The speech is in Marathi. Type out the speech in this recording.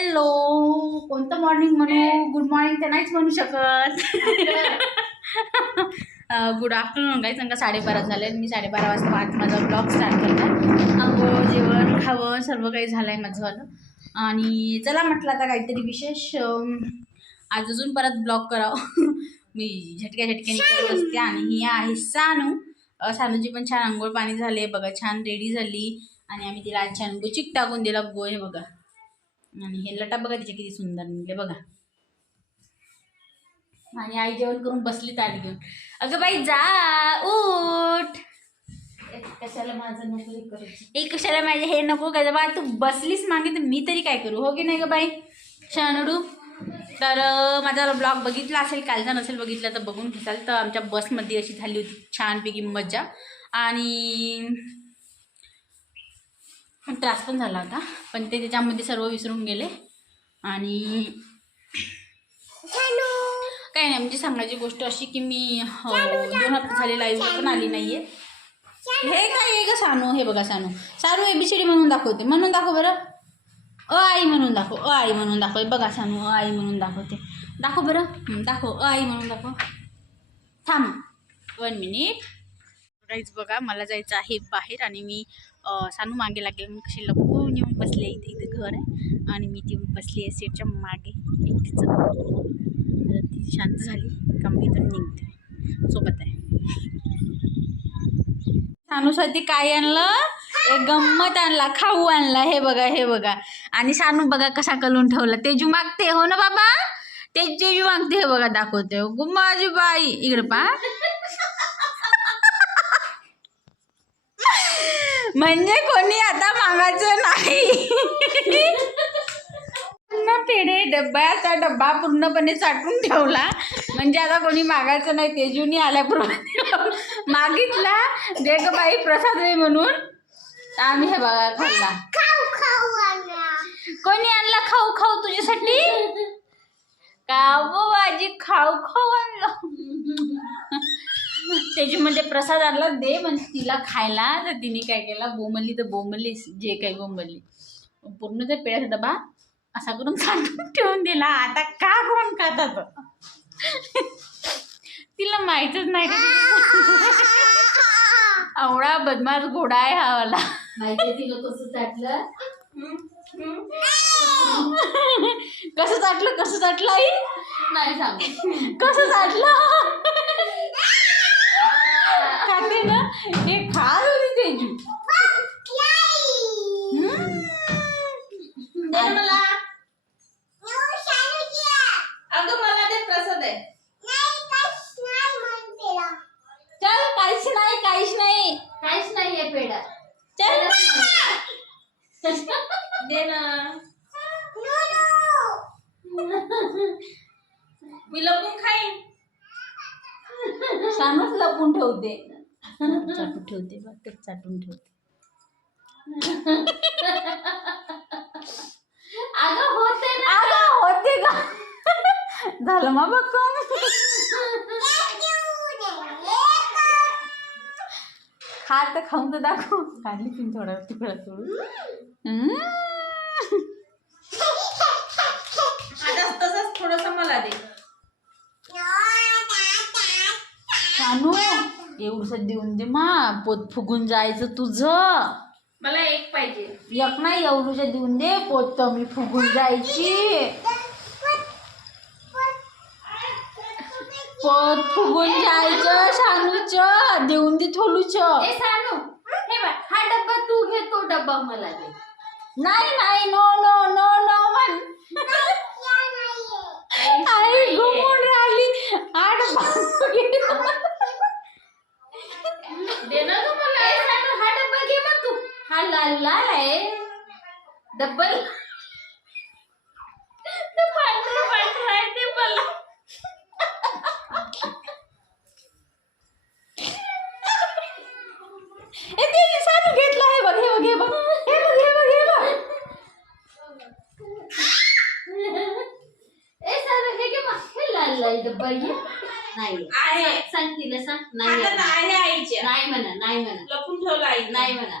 हॅलो कोणतं मॉर्निंग म्हणू? गुड मॉर्निंग तर नाहीच म्हणू शकत. गुड आफ्टरनून काही सांगा साडेबारा झाले मी साडेबारा वाजता आज माझा ब्लॉग स्टार्ट केला आंघोळ जेवण खावं सर्व काही झालं आहे माझं. आणि चला म्हटलं आता काहीतरी विशेष आज अजून परत ब्लॉग करावं. मी झटक्या झटक्याने करत असते आणि ही आहे सानू सानूची पण छान आंघोळ पाणी झाले बघा छान रेडी झाली. आणि आम्ही तिला आज छान गुचिक टाकून दिला. गो हे बघा. आणि हे लटा बघा तिचे किती सुंदर निघले बघा. आणि आई जेवण करून बसली ताट घेऊन. अगं बाई जा उठ. कशाला माझं नको हे करायचं ए कशाला माझे हे नको का बा तू बसलीस मागे तर मी तरी काय करू? हो की नाही ग बाई? शानडू तर माझा ब्लॉग बघितला असेल कालचा नसेल बघितला तर बघून घेसाल तर आमच्या बसमध्ये अशी झाली होती छानपैकी मज्जा. आणि त्रास पण झाला होता. पण ते त्याच्यामध्ये सर्व विसरून गेले. आणि काही नाही म्हणजे सांगायची गोष्ट अशी की मी अं, दोन हप्ते झाले लाईव्ह पण आली नाही आहे हे काय आहे ग सानू हे बघा सानू. सानू एबीसीडी म्हणून दाखवते. म्हणून दाखव बरं. अ आई म्हणून दाखव अ आई म्हणून दाखव. बघा सानू अ आई म्हणून दाखवते. दाखव बरं. हं, दाखव अ आई म्हणून दाखव. थांब. वन मिनिट गाईज बघा. मला जायचं आहे बाहेर आणि मी सानू मागे लागेल. मी कशी लपून येऊन बसले इथे इथे घर आहे. आणि मी ती बसली आहे सीटच्या मागे. एकटीच ती शांत झाली. का मी इथून निघते. सोबत आहे. सानूसाठी काय आणलं? एक गंमत आणला. खाऊ आणला. हे बघा हे बघा. आणि सानू बघा कसा कलून ठेवला. तेजू मागते. हो ना बाबा? ते तेजू मागते. हे बघा दाखवते. हो माझी बाई इकडे पा म्हणजे कोणी आता मागायचं नाही. पूर्ण पेढे डब्याचा डब्बा पूर्णपणे साठवून ठेवला. म्हणजे आता कोणी मागायचं नाही तेजूनी आल्याप्रमाणे. मागितला जे ग बाई प्रसाद आहे म्हणून. आम्ही हे बघा खाल्ला. कोणी आणला खाऊ खाऊ तुझ्यासाठी? का आजी खाऊ खाऊ आणलं. त्याच्यामध्ये प्रसाद आणला दे म्हणजे तिला खायला. तर तिने काय केला बोंबली तर बोंबली जे काही बोंबली. पूर्ण त्या पेढ्याचा डबा असा करून साठवून ठेवून दिला. आता का कोण खातात तिला माहीतच नाही आवडा बदमाश घोडा आहे हा वाला कसं चाटलं कसं चाटलं आई? नाही सांग. कसं चाटलं? खाते ना हे खार होती तेजू मला. अगं मला ते प्रसाद आहे. चल काहीच नाही काहीच नाही. काहीच पेढा. चल. दे ना. मी लपून खाईन. सानूच लपून ठेवते. चाटून ठेवते बघ ते चाटून ठेवते. अगं होते ना. अगं होते का? झालं मग बघ खा तर खाऊन तर दाखव. काढली तीन थोडा तुकडा सोडून. एवढस देऊन दे मा पोत फुगून जायचं तुझं. मला एक पाहिजे. एक नाही एवढूच्या देऊन दे पोत मी फुगून जायची. पोत फुगून जायचं शानूच. देऊन दे थोलूच. ए सानू हे बघ हा डब्बा तू घे तो डब्बा मला दे. नाही नाही नो नो नो नो म्हण आई घुमून राहिली. आठ दे ना तू मला ए सानू हा डब्बा घे मग तू हा लाल लाल आहे डब्बल ते पांढरं पांढरं आहे ते मला ए ते सानू घेतला हे बघ हे बघ हे बघ हे बघ हे बघ हे बघ. ए हे घे मग हे लाल लाल डब्बा घे. नाही आहे. सांग- सांग तिला सांग. नाही आता आहे. आहे आईच्या. नाही म्हणा नाही म्हणा. लपून ठेवला आई नाही म्हणा.